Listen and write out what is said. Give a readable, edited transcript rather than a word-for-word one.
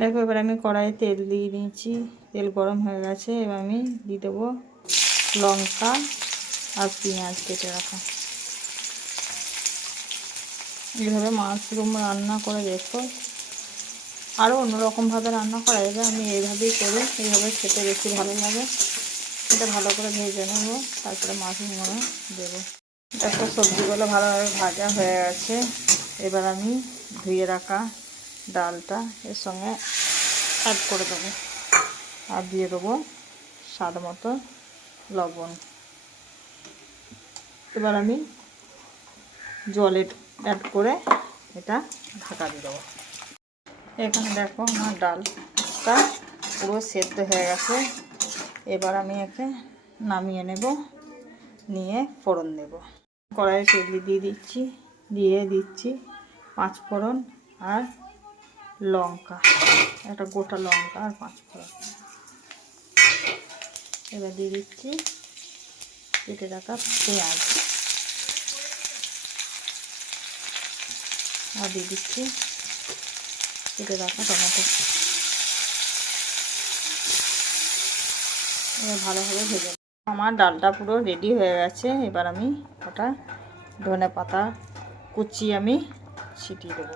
দেখো এবার আমি কড়াইয়ে তেল দিয়ে নিয়েছি, তেল গরম হয়ে গেছে। এবার আমি দিয়ে দেবো লঙ্কা আর পেঁয়াজ কেটে রাখা। এইভাবে মাশরুম রান্না করে দেখো, আরও অন্যরকমভাবে রান্না করা যাবে, আমি এইভাবেই করি, এইভাবে খেতে বেশি ভালো লাগে। এটা ভালো করে ভেজে নেব, তারপরে মাশরুমগুলো দেবো। দেখো সবজিগুলো ভালোভাবে ভাজা হয়ে গেছে। এবার আমি ধুয়ে রাখা ডালটা এর সঙ্গে অ্যাড করে দেবো আর দিয়ে দেবো স্বাদ মতো লবণ। এবার আমি জলে অ্যাড করে এটা ঢাকা দিয়ে দেবো। এখানে দেখো আমার ডালটা পুরো সেদ্ধ হয়ে গেছে। এবার আমি একে নামিয়ে নেব, নিয়ে ফোড়ন দেব। কড়াইয়ে তেল দিয়ে দিচ্ছি 5 ফোড়ন আর লঙ্কা, একটা গোটা লঙ্কা আর 5 ফোড়ন। এবার দিয়ে দিচ্ছি কেটে রাখা পেঁয়াজ আর দিয়ে দিচ্ছি কেটে রাখা টমেটো। এবার ভালোভাবে ভেজে আমার ডালটা পুরো রেডি হয়ে গেছে। এবার আমি ওটা ধনে পাতা কুচি আমি ছিটিয়ে দেবো।